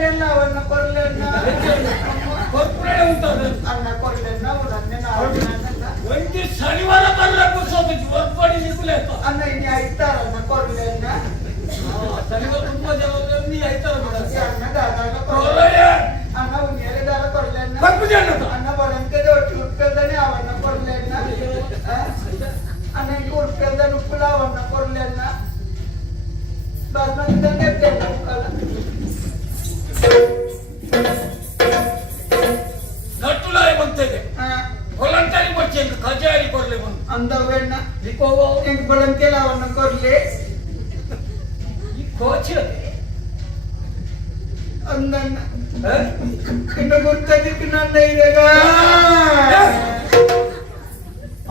ಅಣ್ಣ ಅವನ್ನ ಕೊರ್ಲೆನ್ನ ಕೊರ್ಪುರೆ ಉಂಟದು ಅಣ್ಣ ಕೊರ್ಲೆನ್ನ ಒಂದು ಶನಿವಾರ ಬರ್ಬೇಕು ಸೋತಿತ್ತು ಹೊರಪಡಿ ನಿಂತಲೇ ಅಣ್ಣ ಇನ್ನು ಐತಾರಣ್ಣ ಕೊರ್ಲೆನ್ನ ಶನಿವಾರ ತುಂಬಾ ಜನ ನೀ ಐತಾರ ಬಿಡ ಅಣ್ಣ ದಾದಾನ ಅಣ್ಣ ಉನ್ನೆಲೆದಾರ ಕೊರ್ಲೆನ್ನ ಅಣ್ಣ ಬರಂಕದ ಒಟ್ಟು ಉಟ್ಕಲ್ದಾನೆ ಅವನ್ನ ಕೊರ್ಲೆನ್ನ ಅಣ್ಣ ಇಂಕ ಉಟ್ಕಲ್ದಾನ ಉಪ್ಪುಲ ಅವನ್ನ ಕೊರ್ಲೆನ್ನ ಬಾಸ್ಮತಿ ಎತ್ತೇನೆ ನಟ್ಟುಲಾಯ ಬಂತೇನೆ volunteer వచ్చేందుకు కజారి కొర్లే ಬಂದು ಅಂದವೆಣ್ಣ ಲಿಕೋವೋ ಎಂಕ ಬಳಂಕೆಲ ಅವನ್ನ ಕೊರ್ಲೆ ಈ ಕೋಚ್ ಅಂದಣ್ಣ ಇನ್ನ ಗುರ್ತದಿಕ್ಕೆ ನನ್ನ ಇದೆಗ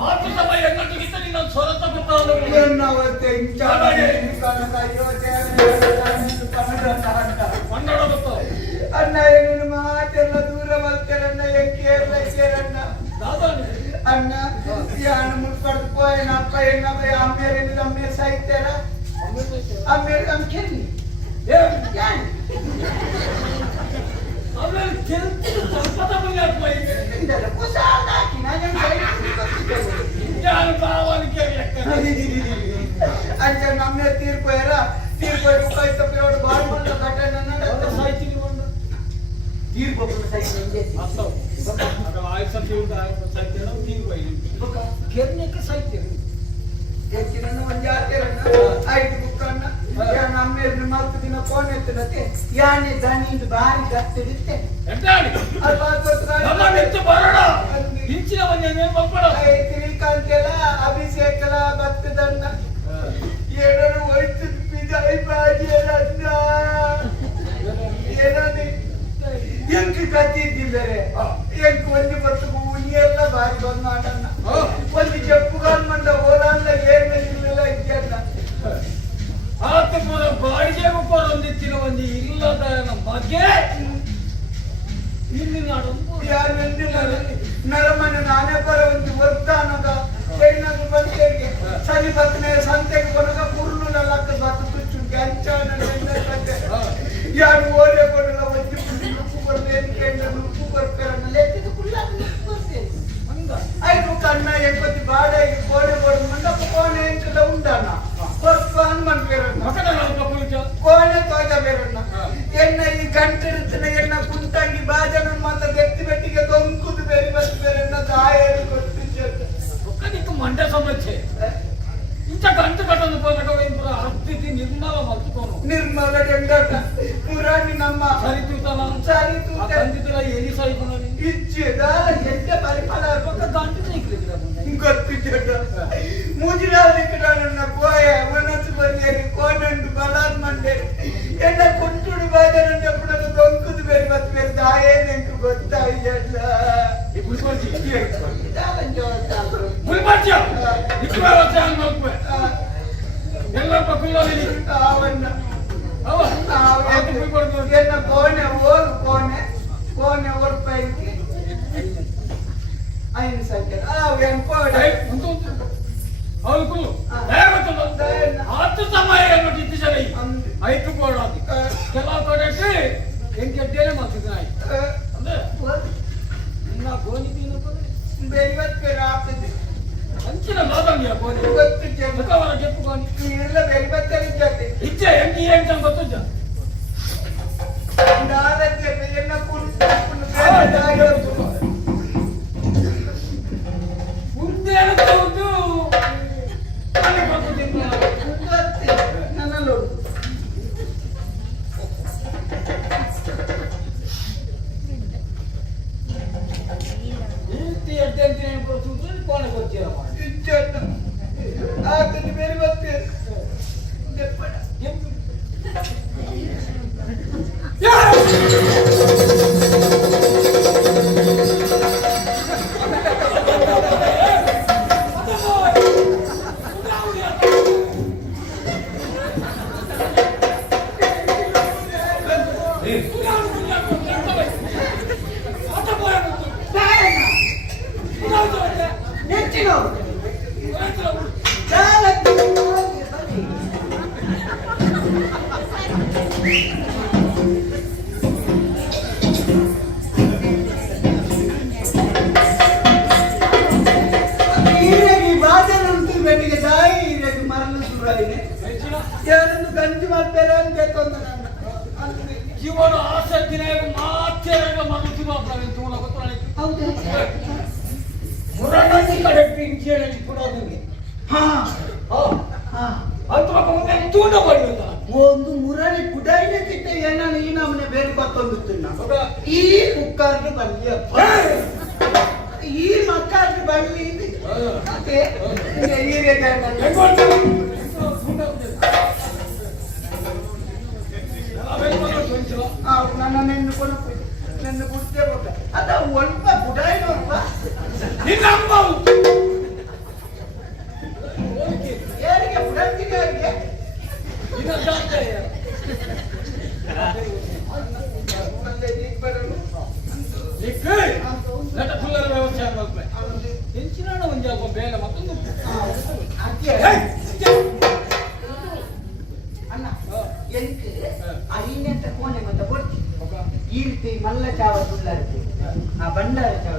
ಆತು ಸಮಯ ಎನ್ನಟಿಗಿತ್ತ ನಿನ್ನ ಸೊರತ ಬಿಟ್ಟವನು ಎನ್ನವತ್ತೆ ಇಂಚಾನೆ ಕಾಣಕ ಯೋಚನೆ ಕನ್ನಡ ಗೊತ್ತು ಅಣ್ಣ ಏನೇನು ಮಾತೆಲ್ಲ ದೂರ ಮಲ್ತೆರಣ್ಣ ಕೇರಣ್ಣ ಅಣ್ಣ ಯಾಣ ಮುಟ್ಪಡ್ದು ಪೋಯನ ಅಪ್ಪ ಎನ್ನಪ್ಪ ಅಮ್ಮೇರೇನಿಲ್ಲ ಅಮ್ಮೇರ್ ಸಾಯ್ತಾರ ಅಮ್ಮೇರ್ ಅಮ್ಕೇನಿ ಆಮೇಲೆ ಸಂಪದ ಬಂದ ಇದೆಲ್ಲ ಕುಸಾಲ ಹಾಕಿ ನಾನು ಯಾರು ಭಾವನಿಕೆ ಅಂಚ ನಮ್ಮೇ ತೀರ್ಪೋಯರ ತೀರ್ಪೋಯರು ಕೈತ ಪಿರೋಡು ಬಾಳ್ ಬಂದ ಘಟನೆ ನನ್ನ ಸಾಯ್ತೀನಿ ಬಂದು ತೀರ್ಪೋಗಳು ಸಾಯ್ತೀನಿ ಅಷ್ಟೋ ಅದು ಆಯ್ತು ಸಾಯ್ತೇನೆ ತೀರ್ಪೋಯಿ ಕೆರ್ನೆಕ್ಕೆ ಸಾಯ್ತೇನೆ ಹೆಚ್ಚಿನ ಒಂದು ಜಾತಿರಣ್ಣ ಐದು ಬುಕ್ಕಣ್ಣ ನಮ್ಮೇರಿನ ಮಲ್ಕು ದಿನ ಫೋನ್ ಎತ್ತನತೆ ಯಾನೆ ದನಿಂದು ಭಾರಿ ಗತ್ತಿರುತ್ತೆ ಶ್ರೀಕಾಂತೆಲ ಅಭಿಷೇಕಲ ಭಕ್ತದಣ್ಣ ಏನಾರು ವೈದ್ಯ ಪಿದಾಯಿ ಬಾಜಿಯರಣ್ಣ ಏನಾದಿ ಎಂಕ ಗತ್ತಿದ್ದಿ ಬೇರೆ ಎಂಕ ಒಂದು ಬರ್ತಕ ಉಯ್ಯೆಲ್ಲ ಭಾರಿ ಬಂದ್ ಮಾಡಣ್ಣ ಒಂದು ಜಪ್ಪುಗಾಲ್ ಮಂಡ ಓಡಾಡ್ಲ ಏನ್ ಇಲ್ಲ ಇದ್ಯಣ್ಣ ಆತ ಬಾಡಿಗೆ ಒಂದಿತ್ತಿನ ಒಂದು ಇಲ್ಲದ ಬಗ್ಗೆ ಇಲ್ಲಿ ನರಮನೆ ನಾನೇ ಬರ ಒಂದು ವರ್ತಾನದ ಏನಾದ್ರು ಬಂದೇರಿಗೆ ಸರಿ ಬತ್ತನೆ ಸಂತೆಗೆ ಬರಗ ಕುರುಳು ಲಕ್ಕ ಬತ್ತು ತುಚ್ಚು ಗಂಚಾನ ಯಾರು ಓರೆ ಬರಲ್ಲ ಒಂದು ನುಪ್ಪು ಬರ್ತೇನೆ ನುಪ್ಪು ಬರ್ತಾರನ್ನ ಲೆಕ್ಕಿದ ಕುಲ್ಲ ಐದು ಕಣ್ಣ ಎಂಬತ್ತಿ ಬಾಡಿಗೆ ಕೋಣೆ ಬರೋದು ಮಂಡಪ ಕೋಣೆ ಎಂತೆಲ್ಲ ಉಂಡಣ್ಣ ಹನುಮನ್ ಬೇರಣ್ಣ ಕೋಣೆ ತೋಜ ಬೇರಣ್ಣ ಎನ್ನ ಈ ಗಂಟೆ ಇರ್ತನೆ ಎನ್ನ ಕುಂತಂಗಿ ಬಾಜನ ಮಾತ ವ್ಯಕ್ತಿ ಬೆಟ್ಟಿಗೆ ದೊಂಕುದು ಬೇರೆ ಬಸ್ ಬೇರೆನ್ನ ದಾಯರು ಕೊಟ್ಟಿದ್ದ ಮಂಡ್ಯ ಸಮಸ್ಯೆ ಇಂಥ ಗಂಟು ಕಟ್ಟನ್ನು ಪೋನಕ ಹತ್ತಿದ್ದಿ ನಿರ್ಮಲ ಮಲ್ತುಕೋನು ನಿರ್ಮಲ ಗಂಗಟ ಪುರಾಣಿ ನಮ್ಮ ಸರಿತೂತನ ಸರಿತೂತ ಬಂದಿದ್ದಲ್ಲ ಎಲ್ಲಿ ಸಾಯ್ಕೊಂಡು ಇಚ್ಛೆದ ಎಂತ ಪರಿಫಲ ಪಕ್ಕ ಗಂಟು ಸಿಕ್ಕಿದ್ರೆ ಗೊತ್ತಿದ್ದ ಮುಜಿರಾದಿ ನನ್ನ ಕೋಯ ಮನಸ್ಸು ಬಂದೇರಿ ಕೋನಂಡು ಬಲಾನ್ ಮಂಡೆ ಎನ್ನ ಕುಂಟುಡು ಬಾಜನಂಡ ಪುನಃ ದೊಂಕುದು ಬೇರೆ ಬತ್ ಬೇರೆ ದಾಯೇ ನೆಂಟು ಗೊತ್ತಾಯ್ಯಲ್ಲ ಎಲ್ಲ ಪಕ್ಕದಲ್ಲಿ ಅವನ್ನ ಎನ್ನ ಕೋಣೆ ಓಲ್ ಕೋಣೆ ಕೋಣೆ ಓಲ್ಪೈಕಿ ಐನು ಸಂಖ್ಯೆ ಅವಳು ಹತ್ತು ಸಮಯ ಇದ್ದಿದ್ದಾರೆ ಐದು ಕೋಡ ಕೆಲವು ಕಡೆಗೆ ಎಂಟೇನೆ ಮಾಡ್ತಿದ್ದಾರೆ ಅಂದ್ರೆ ನಿನ್ನ ಗೋಣಿ ಬೇರೆ ಆಗ್ತದೆ ಅಂಚಿನ ಮಾತಾಡಿಯ ಗೋಣಿ ಗೊತ್ತು ಮುಖವರ ಗೆಪ್ಪು ಗೋಣಿ ಎಲ್ಲ ಬೇರೆ ಬರ್ತಾರೆ ಇಜ್ಜತೆ ಇಚ್ಛೆ ಹೆಂಗೆ ಏನು ಗೊತ್ತಿದ್ದ ನಾಲ್ಕು ಎನ್ನ ಕುಂಟು ಮುಂದೆ ಒಂದು ನನ್ನಲ್ಲೂ ಕೋಣೆ ಗೊತ್ತಿಲ್ಲ ಆಗ್ತದೆ ಬೇರೆ ಬರ್ತೇನೆ ಮಾಡ್ತಾರೆ ಅಂತ ತೊಂದರೆ ಜೀವನ ಆಸಕ್ತಿನ ಮಾತ್ರ ಮನಸ್ಸು ತೂಲ ಹೌದು ಮುರಣ್ಣಿ ಕಡೆ ಪಿಂಚೇಳಿ ಕೊಡೋದಂಗೆ ಅಥವಾ ಮುಂದೆ ತೂಂಡ ಪಡೆಯುತ್ತ ಒಂದು ಮುರಳಿ ಕುಡಾಯಿನ ಕಿಟ್ಟ ಏನಾನು ಈ ನಮ್ಮನೆ ಬೇರೆ ಬತ್ತೊಂದು ಈ ಮುಕ್ಕಾರ್ಗೆ ಬಲ್ಲಿಯಪ್ಪ ಈ ಮಕ್ಕಾರ್ಗೆ ಬಳ್ಳಿ ಮತ್ತೆ ನನ್ನ ನೆನ್ನುಕೊಂಡು ನನ್ನ ಬುಡ್ತೇ ಬತ್ತ ಅದ ಒಲ್ಪ ಬುಡಾಯಿನಪ್ಪ ನಿನ್ನ ಅಮ್ಮ ಯಾರಿಗೆ ಬುಡಂತಿಗೆ ಅವರಿಗೆ ಇದು ಜಾಸ್ತಿ ವ್ಯವಸ್ಥೆ ಹೆಚ್ಚಿನ ಒಂದು ಸ್ವಲ್ಪ ಬೇಗ ಮತ್ತೊಂದು ಅಣ್ಣ ಎಂಕ್ ಐನೆಂತ ಕೋಣೆ ಮತ್ತೆ ಕೊಡ್ತಿ ಈ ರೀತಿ ಮಲ್ಲ ಚಾವ ಸುಳ್ಳಾರ್ತಿ ಆ ಬಂಡಾರ ಚಾವ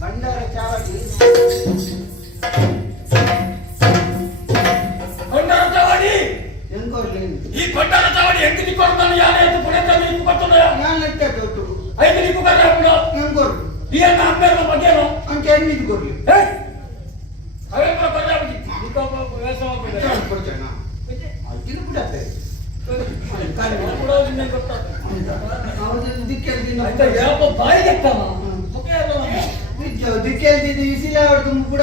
ಬಂಡಾರ ಚಾವಡಿ ಬಂಡಾರ ಚಾವಡಿ ಹೆಂಗೋರ್ಲಿ ಈ ಬಂಡಾರ ಚಾವಡಿ ಹೆಂಗ್ ನಿಕ್ಕೊಡ್ತಾನೆ ಯಾರೇ ಅಂತ ಪುಣೆತಾನೆ ನಿಕ್ಕು ಬರ್ತದೆ ನಾನು ನೆಟ್ಟೆ ದೊಡ್ಡ ಐದು ನಿಕ್ಕು ಬರ್ರೆ ಬಿಡು ಹೆಂಗೋರ್ಲಿ ಏನ ಅಪ್ಪೇರ ಬಗ್ಗೆನೋ ಅಂತ ಎನ್ನಿದ್ ಕೊಡ್ಲಿ ಅವೇ ಬರ್ರೆ ಬಿಟ್ಟು ನಿಕ್ಕು ವ್ಯವಸ್ಥೆ ಮಾಡ್ಬಿಟ್ಟು ಕೊಡ್ತೇನೆ ಅಜ್ಜಿನ ಬಿಡತ್ತೆ ಕೊಡೋದಿನ್ನೇ ಗೊತ್ತಾಗ್ತದೆ ದಿಕ್ಕೆಲ್ದಿನ ಯಾವ ಬಾಯಿಗೆತ್ತವ ದಿಕ್ಕೆಲ್ದಿದ್ದು ಇಸಿಲ ಹೊಡೆದು ಕೂಡ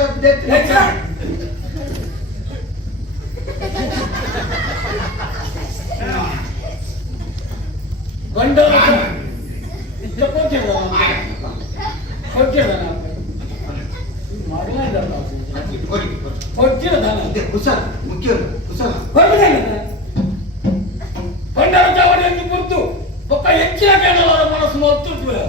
ಗಂಡ ಕುಸಲ ಮುಖ್ಯ ಕುಸಲ ಬಂಡಾರ ಚಾವಡಿಯನ್ನು ಕುರಿತು ಒಬ್ಬ ಹೆಚ್ಚಿನ ಕೇಳಲಾರ ಮನಸ್ಸು ಒತ್ತಿರ್ತವೆ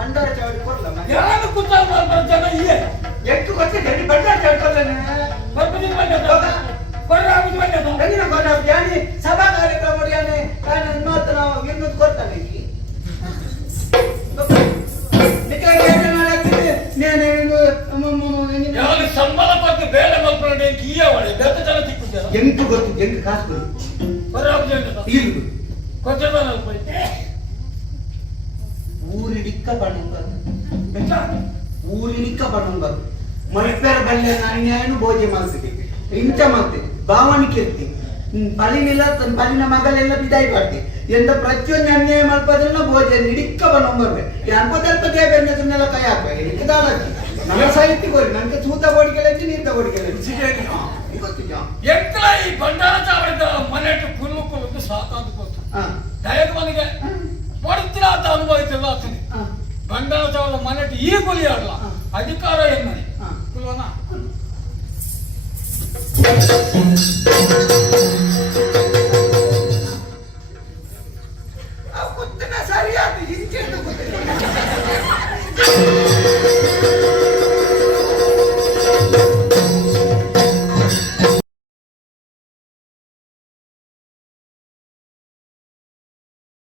ಬಂಡಾರ ಚಾವಡಿ ಕೊಡ್ಲ ಯಾರು ಕುತ್ತಾಗ ಜನ ಇಯೇ ಎಷ್ಟು ಗೊತ್ತಿದೆ ಬಂಡಾರ ಚಾವಡಿ ಕೊಡ್ಲೇನೆ ಬರ್ಬದಿನ ಬಂದ ಬರ್ರಾಬಿದ ಬಂದ ಹೆಂಗಿನ ಕೊಡ ಯಾನಿ ಸಭಾ ಕಾರ್ಯಕ್ರಮ ಯಾನಿ ನಾನು ಮಾತ್ರ ನಾವು ಇನ್ನೊಂದು ಕೊಡ್ತಾನೆ ಯಾರು ಸಂಬಳ ಪಟ್ಟು ಬೇಡ ಮಲ್ಕೊಂಡೆ ಕೀಯ ಒಳ್ಳೆ ಬೆತ್ತ ಜನ ತಿಕ್ಕುತ್ತಾರೆ ಎಂಟು ಗೊತ್ತು ಎಂಟು ಕಾಸು ಕೊಡು ಬರ್ರಾಬಿದ ಇಲ್ಲಿ ಕೊಟ್ಟದ ಊರಿಡಿಕ್ಕ ಬಣ್ಣ ಊರಿಡಿಕ್ಕ ಬಣ್ಣ ಮರಿಪೇರ ಬಲ್ಲೆ ಅನ್ಯಾಯನು ಭೋಜೆ ಮಾಡ್ತಿದ್ದೆ ಇಂಚ ಮಾಡ್ತೆ ಭಾವನಿಕೆ ಇರ್ತಿ ಪಲಿನೆಲ್ಲ ಪಲಿನ ಮಗಳೆಲ್ಲ ಬಿದಾಯಿ ಮಾಡ್ತಿ ಎಂದ ಪ್ರತಿಯೊಂದು ಅನ್ಯಾಯ ಮಾಡ್ಬೋದ್ರನ್ನ ಭೋಜೆ ಇಡಿಕ್ಕ ಬಣ್ಣ ಬರ್ಬೇಕು ಯಾಕೋದಲ್ಪ ದೇವೆಲ್ಲ ಕೈ ಹಾಕ್ಬೇಕು ಇಡಿಕ್ಕದಾಳ ನಮ್ಮ ಸಾಹಿತ್ಯ ಗೋರಿ ನಂಗೆ ಸೂತ ಬೋಡಿಗೆಲೆಂದು ನೀರ್ತ ಬೋಡಿಗೆಲೆಂದು ಎಂಕಲ ಈ ಬಂಡಾರ ಚಾವಡಿದ ಮನೆ ಕುಲ್ಲು ಕುಲ್ಲು ಸಾಕಾದ ಗೊತ್ತು ದಯದ ಮನೆಗೆ ಪಡ್ತಿರ ಅಂತ ಅನುಭವಿಸಿಲ್ಲ ಆಗ್ತದೆ ಬಂಡಾರ ಚಾವಡ ಮನೆ ಈ ಕುಲಿ ಆಡಲ್ಲ ಅಧಿಕಾರ ಏನ್ ಮನೆ ಕುಲ್ವನ